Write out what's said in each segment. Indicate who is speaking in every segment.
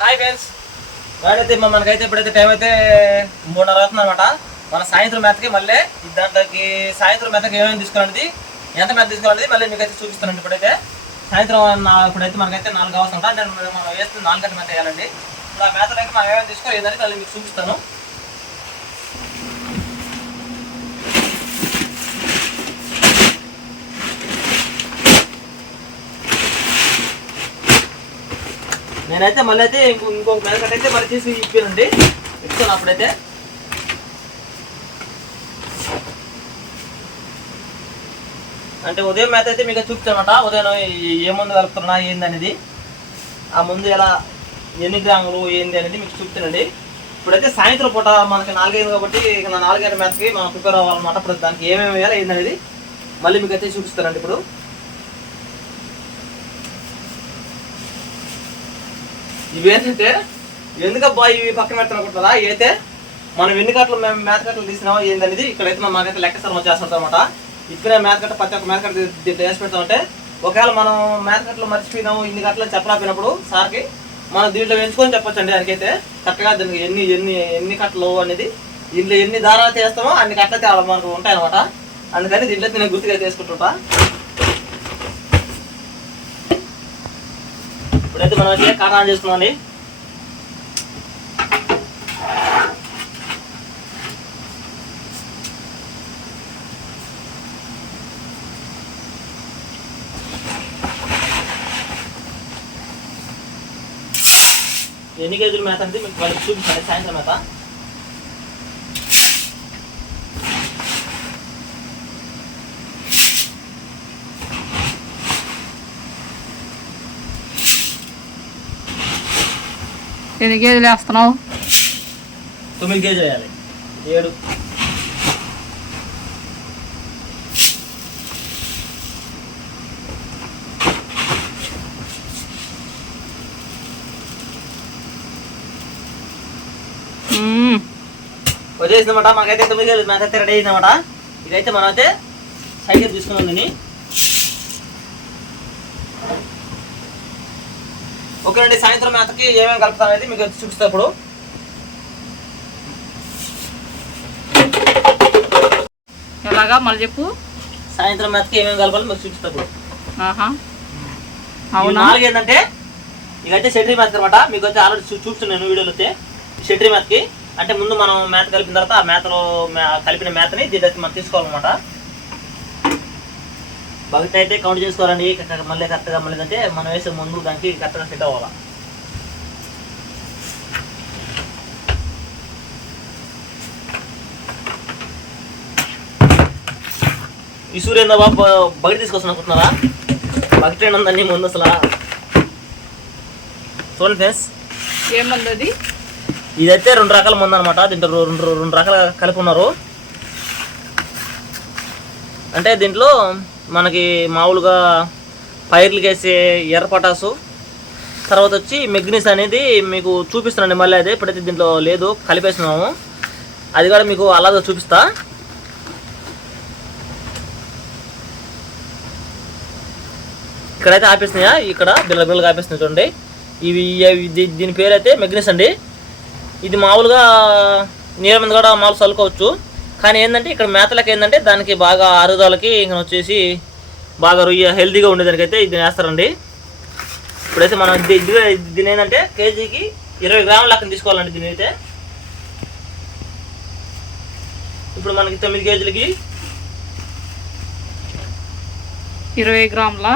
Speaker 1: Hi friends వాడైతే మ- మనకైతే ఇప్పుడైతే టైం అయితే మూడున్నర అవుతుంది అనమాట మన సాయంత్రం మెత్తకి మళ్ళీ దాంట్లోకి సాయంత్రం మెత్తకి ఏమేమి తీసుకోవాలనేది ఎంత మెత్త తీసుకోవాలనేది మళ్ళీ మీకైతే చూపిస్తానండి ఇప్పుడైతే. సాయంత్రం ఇప్పుడైతే మనకైతే నాలుగు అవర్స్ అంటే నేను మనం నాలుగు గంటల మెత్త వేయాలండి. ఇప్పుడు ఆ మెత్తలోకి మనం ఏమేమి తీసుకోవాలి ఏంటంటే మళ్ళీ మీకు చూపిస్తాను. నేనైతే మళ్ళీ అయితే ఇంకో ఇంకొక మెదకట్ అయితే మళ్ళీ తీసి ఇప్పానండి ఇస్తాను అప్పుడైతే. అంటే ఉదయం మేత అయితే మీకు చూపించామట ఉదయం ఏ- ముందు కలుపుతున్నా ఏంది అనేది ఆ ముందు ఎలా ఎన్ని గ్రాములు ఏంది అనేది మీకు చూపుతానండి ఇప్పుడైతే సాయంత్రం పూట మనకి నాలుగైదు కాబట్టి ఇక నాలుగైదు మేతకి మనం ప్రిపేర్ అవ్వాలన్నమాట ఇప్పుడు దానికి ఏమేమి వేయాలి ఏంది అనేది మళ్ళీ మీకు అయితే చూపిస్తానండి ఇప్పుడు. ఇవేంటంటే ఎందుకబ్బా ఇవి పక్కన పెడుతున్నా అయితే మనం ఎన్ని కట్టలు మేము మేత కట్టలు తీసినామో ఏందనేది ఇక్కడైతే మనం మాకైతే లెక్క సర్వం చేస్తుంటాం అనమాట ఇప్పుడే మేత కట్ట ప్రతి ఒక్క మేత కట్ట వేసి పెడతామంటే ఒకవేళ మనం మేత కట్టలు మర్చిపోయినాము ఇన్ని కట్టలు చెప్పలేకపోయినప్పుడు సార్కి మనం దీంట్లో ఎంచుకొని చెప్పొచ్చండి దానికైతే కరెక్ట్గా దానికి ఎన్ని ఎన్ని ఎన్ని కట్టలు అనేది దీంట్లో ఎన్ని దారాలు చేస్తామో అన్ని కట్టలు అయితే అలా మనకు ఉంటాయి అనమాట అందుకని దీంట్లో నేను గుర్తుగా తీసుకుంటుంటా ఇప్పుడైతే మనం అయితే కాటా ఆన్ చేసుకున్నామండి ఎన్ని కేజీలు మేత అంటే మీకు వాళ్ళకి చూపించండి. సాయంత్రం మేత.
Speaker 2: ఎన్ని కేజీలు వేస్తున్నావు
Speaker 1: తొమ్మిది కేజీలు వేయాలి. ఏడు. వచ్చేసిందన్నమాట మాకైతే తొమ్మిది కేజీలు మేత అయితే రెడీ అయిందన్నమాట ఇదైతే మనం అయితే సైకిల్ తీసుకున్నాం దీన్ని. ఓకేనండి సాయంత్రం మేతకి ఏమేమి కలుపుతాం అనేది మీకు చూపిస్తా ఇప్పుడు.
Speaker 2: ఎలాగా? మళ్ళీ చెప్పు.
Speaker 1: సాయంత్రం మేతకి ఏమేమి కలపాలి మీకు చూపిస్తా ఇప్పుడు. నాలుగు ఏంటంటే ఇదైతే షెట్రీ మేత అనమాట మీకు వచ్చి ఆల్రెడీ చూ చూస్తున్నాను వీడియోలో అయితే. షెట్రీ మేతకి అంటే ముందు మనం మేత కలిపిన తర్వాత ఆ మేతలో కలిపిన మేతని దీని మనం తీసుకోవాలన్నమాట. బకెట్ అయితే కౌంట్ చేసుకోవాలండి. మళ్ళీ కరెక్ట్గా మళ్ళీ అంటే మనం వేసే ముందు దానికి కరెక్ట్గా ఫిట్ అవ్వాలి. ఈ సూర్యేంద్ర బాబు బకెట్ తీసుకొస్తాను అనుకుంటున్నారా? బకెట్ ఏంటండి ముందు అసలు. చూడండి ఫ్రెండ్స్.
Speaker 2: ఏమంది
Speaker 1: ఇదైతే రెండు రకాల మందు అనమాట దీంట్లో రెండు- రెండు రకాల కలిపి ఉన్నారు. అంటే దీంట్లో మనకి మామూలుగా పైర్లకి వేసే ఎర్ర పటాసు తర్వాత వచ్చి మెగ్నీస్ అనేది మీకు చూపిస్తున్నాను మళ్ళీ అదే ఇప్పుడైతే దీంట్లో లేదు కలిపేస్తున్నాము. అది కూడా మీకు అలాగే చూపిస్తా. ఇక్కడైతే ఆపేస్తున్నాయా ఇక్కడ బిల్ల బిల్లగా ఆపేస్తున్నాయి చూడండి. ఇవి దీని పేరు అయితే మెగ్నీస్ అండి. ఇది మామూలుగా నీరు మీద కూడా మామూలు చల్లుకోవచ్చు. కానీ ఏంటంటే ఇక్కడ మేతలకు ఏంటంటే దానికి బాగా ఆరుదలకి ఇంకా వచ్చేసి బాగా రొయ్య హెల్తీగా ఉండేదానికైతే ఇది వేస్తారండి ఇప్పుడైతే మనం ఇది ఇది- దీని ఏంటంటే కేజీకి ఇరవై గ్రాముల లెక్కన తీసుకోవాలండి దీని అయితే. ఇప్పుడు మనకి తొమ్మిది కేజీలకి
Speaker 2: ఇరవై గ్రాముల?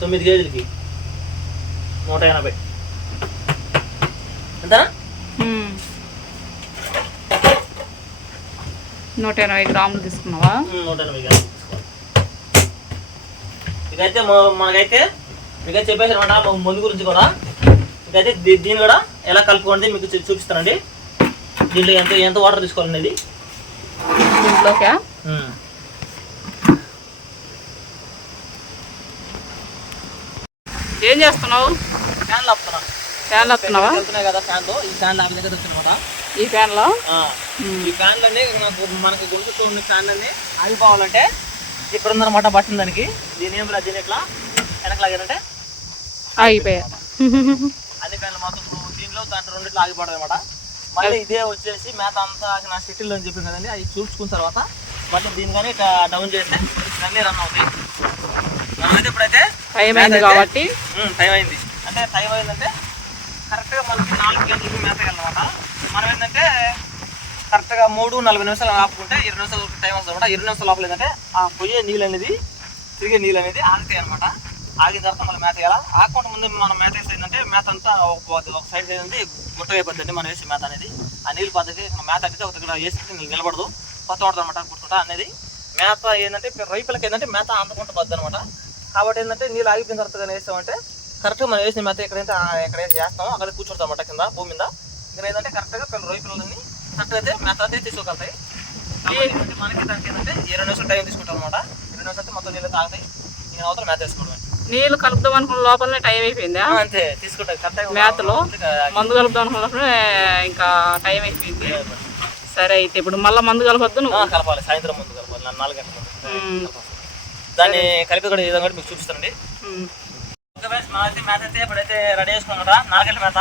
Speaker 1: తొమ్మిది కేజీలకి నూట ఎనభై. ఎంతనా
Speaker 2: మ్మ్. నూట ఎనభై గ్రాములు తీసుకున్నావా?
Speaker 1: నూట ఎనభై గ్రాములు మొ- మనకైతే మీకైతే చెప్పేసి అనమాట ముందు గురించి కూడా. ఇకైతే దీ- దీన్ని కూడా ఎలా కలుపుకోండి మీకు చూపిస్తానండి. దీంట్లో ఎంత ఎంత వాటర్ తీసుకోవాలనేది.
Speaker 2: దీంట్లోకా?
Speaker 1: ఉమ్.
Speaker 2: ఏం చేస్తున్నావు?
Speaker 1: ఫ్యాన్లు ఆపుతున్నా
Speaker 2: ఫ్యాన్లు వస్తున్నావా?
Speaker 1: వెళ్తున్నాయి కదా ఫ్యాన్లు. ఈ ఫ్యాన్లు ఆపి దగ్గర వచ్చినమాట
Speaker 2: ఈ ఫ్యాన్లో?
Speaker 1: ఈ ఫ్యాన్లన్నీ నాకు మనకి గొలుసుతూ ఉన్న ఫ్యాన్లన్నీ ఆగిపోవాలంటే ఇక్కడ ఉందన్నమాట బట్టన్ దానికి. దీని ఏం లేదు దీని ఇట్లా వెనకలాగానంటే
Speaker 2: ఆగిపోయా
Speaker 1: అన్ని ఫ్యాన్లు మొత్తం రెండిట్లో ఆగిపోవడం అనమాట మళ్ళీ ఇదే వచ్చేసి మేత అంతా నా షెటిల్ అని చెప్పింది కదండి అవి చూసుకున్న తర్వాత మళ్ళీ దీని కానీ ఇట్లా డౌన్ చేస్తే ఇవన్నీ రన్ అవుతాయి. మనమైతే ఇప్పుడైతే
Speaker 2: టైం అయింది
Speaker 1: అయితే-
Speaker 2: కాబట్టి.
Speaker 1: టైం అయింది. అంటే టైం అయిందంటే కరెక్ట్గా మనకి నాలుగు గంటలకు మేత అనమాట మనం ఏంటంటే కరెక్ట్గా మూడు నలభై నిమిషాలు ఆపుకుంటే ఇరవై నిమిషాలు టైం వస్తుంది అనమాట. ఇరవై నిమిషాలు లోపల ఏంటంటే ఆ పొయ్యే నీళ్ళు అనేది తిరిగే నీళ్ళు అనేది ఆగుతాయి అనమాట. ఆగిన తర్వాత మళ్ళీ మేత వేయాలి? ఆకుండా ముందు మనం మేత వేస్తే ఏంటంటే మేత అంతా ఒక ఒక సైడ్ ఏంటంటే గుట్ట అయిపోద్దండి మనం వేసే మేత అనేది. ఆ నీళ్ళు పద్ధతి మేత అనేది ఒక దగ్గర వేసి నిలబడదు. కొత్త పడుతుంది అనమాట గుట్టుకుంటా అనేది. మేత ఏంటంటే రైపులకి ఏంటంటే మేత అందకుండా పద్దు అనమాట. కాబట్టి ఏంటంటే నీళ్ళు ఆగిపోయిన తర్వాత కానీ వేసామంటే కరెక్ట్గా మనం వేసిన మేత ఎక్కడైతే ఎక్కడైతే వేస్తామో అక్కడ కూర్చుంటాం అన్నమాట కింద భూమి మీద. ఇక్కడ ఏంటంటే కరెక్ట్గా పిల్లలు రొయ్య పిల్లలని కరెక్ట్ అయితే మేత అయితే తీసుకోగలుగుతాయి కాబట్టి మనకి దానికి ఏంటంటే ఇరవై నిమిషాలు టైం తీసుకుంటాం అనమాట ఇరవై నిమిషాలు అయితే మొత్తం నీళ్ళు తాగుతాయి. ఇంకా అవతల మేత వేసుకోవడమే.
Speaker 2: నీళ్ళు కలుపుదాం అనుకున్న లోపలనే టైం అయిపోయిందా?
Speaker 1: అంతే. తీసుకుంటాయి కరెక్ట్గా
Speaker 2: మేతలో మందు కలుపుదాం అనుకున్నప్పుడు ఇంకా టైం అయిపోయింది. సరే అయితే ఇప్పుడు మళ్ళీ మందు కలపొద్దు నువ్వు?
Speaker 1: కలపాలి. సాయంత్రం ముందు కలపాలి. నాలుగు గంటల దాన్ని కలిపి కూడా విధంగా కూడా మీకు చూపిస్తానండి.
Speaker 2: ఉమ్.
Speaker 1: మేత అయితే ఇప్పుడైతే రెడీ చేసుకున్నాం నాగలి మేత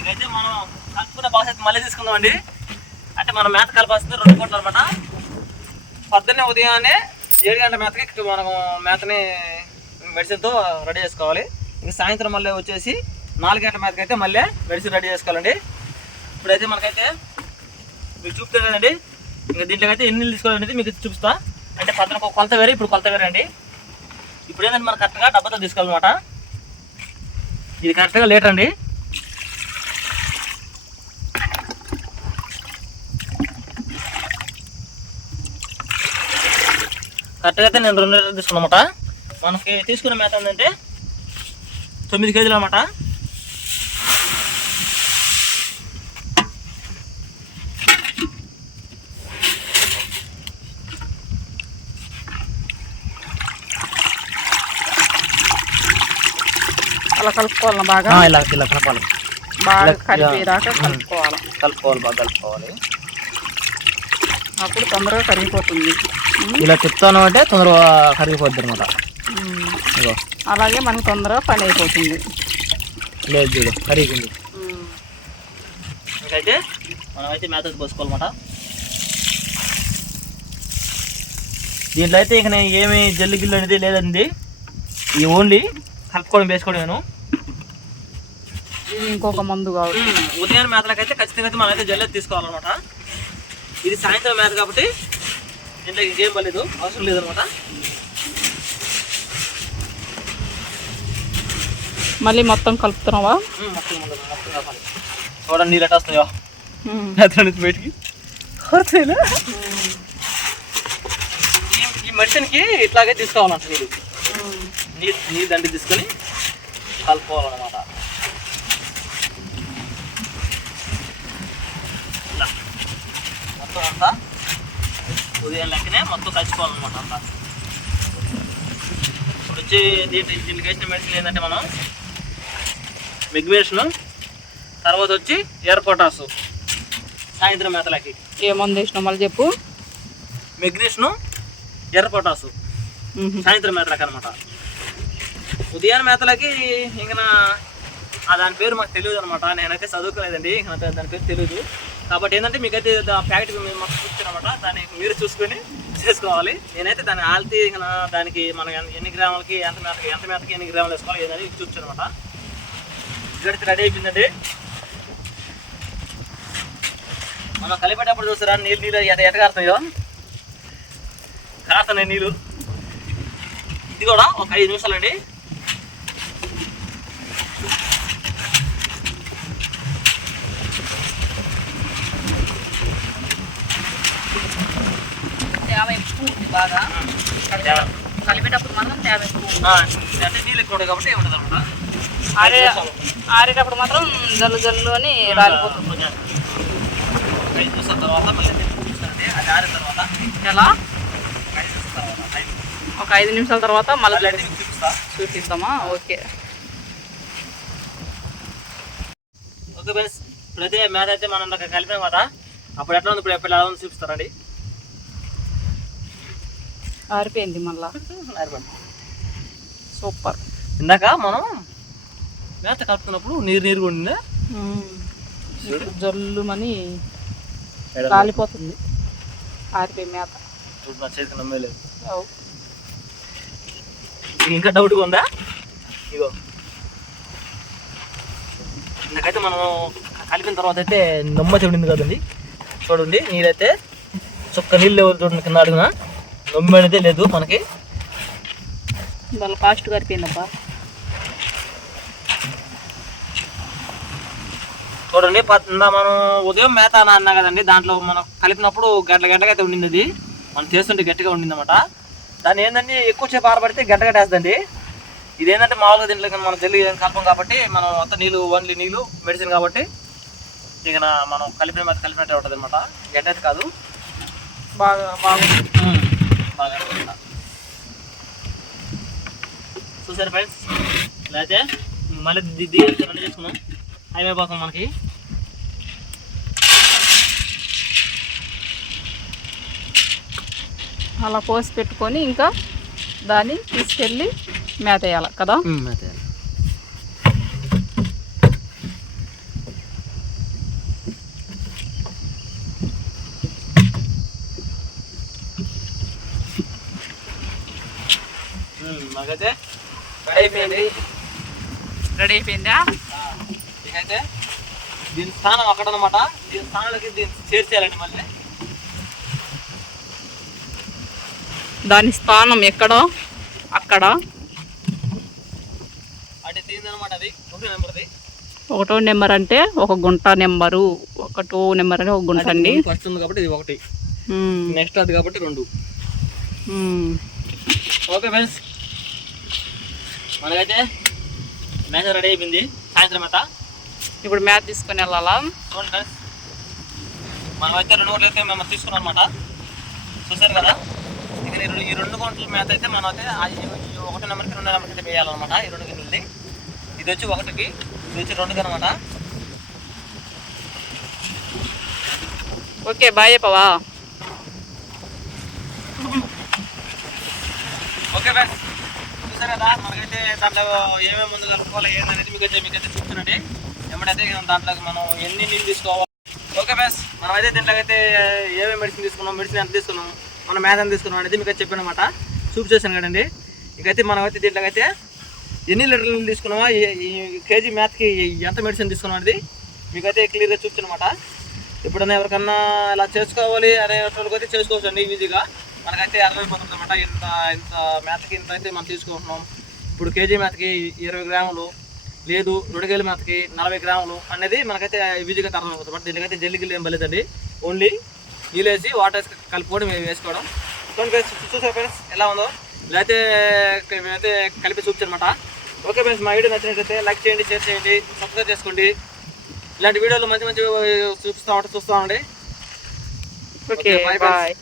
Speaker 1: ఇదైతే మనం కలుపుకున్న బాక్స్ అయితే మళ్ళీ తీసుకుందామండి. అంటే మనం మేత కలపాల్సింది రెండు పూటలు అనమాట పొద్దున్నే ఉదయాన్నే ఏడు గంటల మేతకి మనం మేతని మెడిసిన్తో రెడీ చేసుకోవాలి. ఇంకా సాయంత్రం మళ్ళీ వచ్చేసి నాలుగు గంటల మేతకి అయితే మళ్ళీ మెడిసిన్ రెడీ చేసుకోవాలండి. ఇప్పుడైతే మనకైతే మీకు చూపుతానండి ఇంకా దీంట్లో అయితే ఎన్ని తీసుకోవాలనేది మీకు చూపిస్తా. అంటే పక్కన ఒక కొలత వేరే ఇప్పుడు కొలత వేరే అండి ఇప్పుడు ఏంటంటే మనం కరెక్ట్గా డబ్బాతో తీసుకోవాలన్నమాట ఇది కరెక్ట్గా లీటర్ అండి. కరెక్ట్గా అయితే నేను రెండు లీటర్లు తీసుకున్నమాట. మనకి తీసుకున్న మేత ఏంటంటే తొమ్మిది కేజీలు అనమాట
Speaker 2: అలా కలుపుకోవాలి బాగా?
Speaker 1: ఇలా ఇలా కలపాలి.
Speaker 2: బాగా కలిపేదాకా. కలుపుకోవాలి.
Speaker 1: కలుపుకోవాలి బాగా కలుపుకోవాలి.
Speaker 2: అప్పుడు తొందరగా కరిగిపోతుంది.
Speaker 1: ఇలా చెప్తాను అంటే తొందరగా కరిగిపోద్ది అనమాట
Speaker 2: అలాగే మనకు తొందరగా పని అయిపోతుంది.
Speaker 1: లేదు చూడు కరిగింది. ఇంకైతే మనం అయితే మేత పోసుకోవాలన్నమాట. దీంట్లో అయితే ఇక నేను ఏమి జల్లి గిల్లు అనేది లేదండి. ఈ ఓన్లీ కలుపుకోవడం వేసుకోవడం
Speaker 2: ఇది ఇంకొక మందు కాబట్టి
Speaker 1: ఉదయం మేతలకైతే ఖచ్చితంగా అయితే మనం అయితే జల్లి తీసుకోవాలన్నమాట. ఇది సాయంత్రం మేత కాబట్టి దీంట్లో ఇంకేం పర్లేదు అవసరం లేదనమాట
Speaker 2: మళ్ళీ మొత్తం కలుపుతున్నావా?
Speaker 1: మొత్తం ముందు మొత్తం కలపాలి. చూడండి నీళ్ళు ఎట్లా వస్తున్నాయో.
Speaker 2: ఉమ్.
Speaker 1: మేతల నుంచి బయటికి. ఈ మెడిసిన్కి ఇట్లాగే తీసుకోవాలంట నీళ్ళు. నీళ్ళు నీళ్ళు దండి తీసుకొని కలుపుకోవాలన్నమాట. మొత్తం అంతా ఉదయం లెక్కనే మొత్తం కలిసిపోవాలన్నమాట అంతా. ఇప్పుడు వచ్చి దీంట్లో దీనికి వేసిన మెడిసిన్ ఏంటంటే మనం మెగ్వేషన్ తర్వాత వచ్చి ఎయిర్ పొటాసు సాయంత్రం మేతలకి.
Speaker 2: ఏ మందు వేసినావు మళ్ళీ చెప్పు.
Speaker 1: మెగ్నేషను ఎర్ర పొటాసు
Speaker 2: ఉహు.
Speaker 1: సాయంత్రం మేతలకి అనమాట ఉదయాన్న మేతలకి ఇంక నా దాని పేరు మాకు తెలియదు అనమాట నేనైతే చదువుకోలేదండి. ఇంక దాని పేరు తెలియదు కాబట్టి ఏంటంటే మీకైతే ఆ ప్యాకెట్ మాకు చూపించారనమాట దాన్ని మీరు చూసుకొని చేసుకోవాలి. నేనైతే దాన్ని ఆల్తీ ఇంకా దానికి మనం ఎన్ని గ్రాములకి ఎంత మేతకి ఎంత మేతకి ఎన్ని గ్రాములు వేసుకోవాలి ఏదని చూపించాను అనమాట ఇక్కడికి రెడీ అయిపోయిందండి. మనం కలిపేటప్పుడు చూసారా? నీళ్ళు నీళ్ళు ఎట ఎటగారుతాయో కారుతాయో? నీళ్ళు. ఇది కూడా ఒక ఐదు నిమిషాలండి.
Speaker 2: ఉంది బాగా. కలిపేటప్పుడు మాత్రం తేమ ఎక్కువ
Speaker 1: అంటే నీళ్ళు ఎక్కువ కాబట్టి ఉండదు అనమాట.
Speaker 2: ఆరే ఆరేటప్పుడు మాత్రం జల్లు జల్లు అని రాలిపోతుంది.
Speaker 1: ఐదు నిమిషాల తర్వాత మళ్ళీ చూపిస్తానండి అది ఆరిన తర్వాత
Speaker 2: ఎలా? ఒక ఐదు నిమిషాల తర్వాత మళ్ళీ
Speaker 1: మీకు చూపిస్తా
Speaker 2: చూపిద్దామా? ఓకే.
Speaker 1: ఓకే ఫ్రెండ్స్ ఇప్పుడైతే మ్యాథ్ అయితే మనం కలిపాం కదా. అప్పుడు ఎట్లా ఉంది ఇప్పుడు ఎప్పుడు ఎలా ఉంది చూపిస్తారండి
Speaker 2: ఆరిపోయింది మళ్ళా. సూపర్.
Speaker 1: ఇందాక మనం మేత కలుపుతున్నప్పుడు నీరు నీరు ఉండిందా
Speaker 2: జల్లుమని కాలిపోతుంది. ఆరిపోయి మేత.
Speaker 1: నా చేతికి నమ్మలేదు. ఇంకా డౌట్గా ఉందా? ఇగో. నాకైతే మనం కలిపిన తర్వాత అయితే నమ్మ చెడింది కదండి. చూడండి నీరైతే చుక్క నీళ్ళు లేవు చూడండి కింద అడుగున అనేది లేదు మనకి.
Speaker 2: వాళ్ళ ఫాస్ట్ కరిపోయిందబ్బా.
Speaker 1: చూడండి ఇందా మనం ఉదయం మేత అని అన్నా కదండి దాంట్లో మనం కలిపినప్పుడు గంట గంటగా అయితే ఉండింది అది మనం చేస్తుంటే గట్టిగా ఉండింది అనమాట దాన్ని ఏంటంటే ఎక్కువ సేపు ఆరబడితే గంట గట్టేస్తుంది ఇదేంటంటే మామూలుగా దీంట్లో మనం జల్లి కలపం కాబట్టి మనం అంత నీళ్ళు ఓన్లీ నీళ్ళు మెడిసిన్ కాబట్టి ఇక మనం కలిపిన మేత కలిపినట్టే ఉంటుంది అనమాట అయితే కాదు.
Speaker 2: బాగా బాగా
Speaker 1: బాగా. చూసారు ఫ్రెండ్స్ ఇలా అయితే మళ్ళీ దిద్ది రెడీ చేసుకున్నాం అయిపోతుంది మనకి.
Speaker 2: అలా కోసి పెట్టుకొని ఇంకా దాన్ని తీసుకెళ్ళి మేత వేయాలి కదా
Speaker 1: మాకైతే రెడీ అయిపోయింది
Speaker 2: రెడీ అయిపోయిందా
Speaker 1: ఇకైతే దీని స్థానం అక్కడ అనమాట దీని స్థానాలకి దీన్ని చేర్చేయాలండి మళ్ళీ
Speaker 2: దాని స్థానం ఎక్కడో అక్కడ
Speaker 1: అంటే దీని అనమాట అది ఒకటి నెంబర్ది
Speaker 2: ఒకటో నెంబర్ అంటే ఒక గుంట నెంబరు ఒకటో నెంబర్ అంటే ఒక గుంట అండి.
Speaker 1: ఫస్ట్ ఉంది కాబట్టి ఇది ఒకటి. నెక్స్ట్ అది కాబట్టి రెండు. ఓకే ఫ్రెండ్స్ మనకైతే మ్యాచ్ రెడీ అయిపోయింది. సాయంత్రం అయితే
Speaker 2: ఇప్పుడు మేత తీసుకొని వెళ్ళాలా?
Speaker 1: చూడండి మనమైతే రెండు గంటలు అయితే మేము తీసుకున్నాం అనమాట చూసారు కదా? ఈ రెండు- ఈ రెండు గంటల మేత అయితే మనం అయితే ఒకటి నెంబర్కి రెండు నెంబర్కి అయితే వేయాలన్నమాట. ఈ రెండు గిన్నెలది ఇది వచ్చి ఒకటికి ఇది వచ్చి రెండుకి అనమాట
Speaker 2: ఓకే బాయ్ చెప్పవా?
Speaker 1: ఓకే ఫ్రెండ్స్ చూసారు కదా మనకైతే దాంట్లో ఏమేమి ముందు కలుపుకోవాలి ఏందనేది మీకైతే మీకైతే చూస్తున్నాండి ఎమ్మడైతే దాంట్లోకి మనం ఎన్ని నీళ్ళు తీసుకోవాలి? ఓకే బస్ మనం అయితే దీంట్లోకి అయితే ఏమేమి మెడిసిన్ తీసుకున్నాం మెడిసిన్ ఎంత తీసుకున్నాం మనం మేత ఎంత తీసుకున్నాం అనేది మీకు అయితే చెప్పాను అనమాట చూపు కదండి. ఇకైతే మనం అయితే అయితే ఎన్ని లీటర్ల నీళ్ళు తీసుకున్నామా కేజీ మ్యాథ్కి ఎంత మెడిసిన్ తీసుకున్నాం అనేది మీకైతే క్లియర్గా చూపించనమాట ఎప్పుడైనా ఎవరికన్నా ఇలా చేసుకోవాలి అనే వాళ్ళకైతే చేసుకోవచ్చు అండి ఈజీగా. మనకైతే అర్థమైపోతుంది అనమాట ఇంత ఇంత మేతకి ఇంత అయితే మనం తీసుకుంటున్నాం. ఇప్పుడు కేజీ మేతకి ఇరవై గ్రాములు లేదు రొడిగేల మేతకి నలభై గ్రాములు అనేది మనకైతే ఈజీగా అర్థమైపోతుంది. బట్ దీనికైతే జల్లి గిల్లి ఏం పర్లేదండి. ఓన్లీ నీళ్ళు వేసి వాటర్ వేసి కలుపుకోవడం మేము వేసుకోవడం. చూడండి ఫ్రెండ్స్ చూసారు ఫ్రెండ్స్ ఎలా ఉందో? అయితే మేమైతే కలిపి చూపించనమాట. ఓకే ఫ్రెండ్స్ మా వీడియో నచ్చినట్లయితే లైక్ చేయండి షేర్ చేయండి సబ్స్క్రైబ్ చేసుకోండి. ఇలాంటి వీడియోలు మంచి మంచి చూపిస్తూ ఉంటే చూస్తూ ఉండండి
Speaker 2: ఓకే
Speaker 1: friends.
Speaker 2: బాయ్